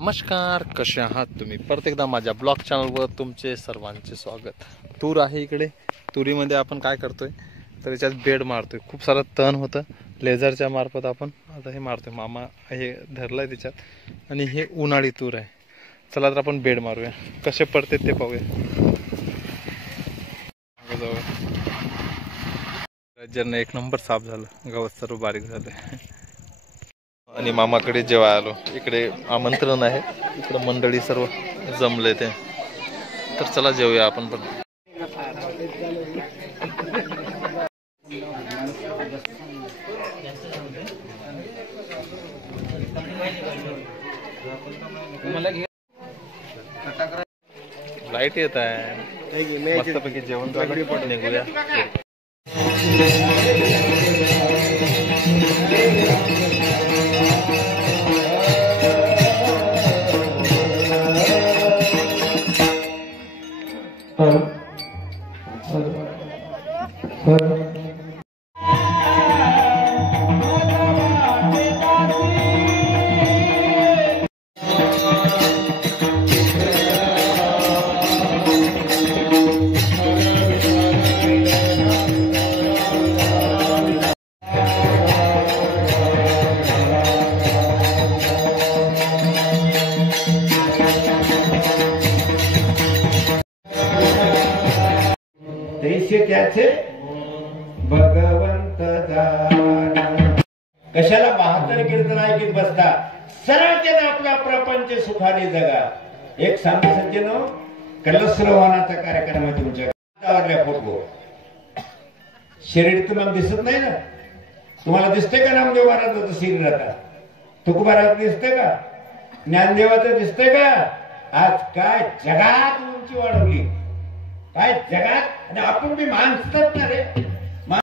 नमस्कार, कसे आहात तुम्ही? परत एकदा माझ्या ब्लॉग चॅनलवर तुमचे सर्वांचे स्वागत. तूर आहे इकडे. तुरीमध्ये आपण काय करतोय तर याच्यात बेड मारतोय. खूप सारं तण होतं, लेझरच्या मार्फत आपण आता हे मारतोय. मामा हे धरलंय त्याच्यात आणि हे उन्हाळी तूर आहे. चला तर आपण बेड मारूया, कसे पडते ते पाहूया. राज्यानं एक नंबर साफ झालं, गवत सर्व बारीक झालं. आणि मामाकडे जेव्हा आलो, इकडे आमंत्रण आहे, इकडे मंडळी सर्व जमले ते. तर चला जेवूया आपण पण. लाईट येत आहे, मस्तपैकी जेवण झालं, निघूया. देश त्याचे भगवंत कशाला 72 कीर्तन ऐकत बसता? सरळ त्यानं आपला प्रपंच सुखाने जगा. एक साधू सज्जन कलश्रवणाचा कार्यक्रम आहे तुमच्या फोटो. शरीर तुम्हाला दिसत नाही ना? तुम्हाला दिसते का नामदेव महाराजाचं शरीर? आता तुकोबाराचं दिसते का? ज्ञानदेवाचं दिसते का? आज काय जगात उंची वाढवली, काय जगात. आणि आपण बी माणसंच ना रे.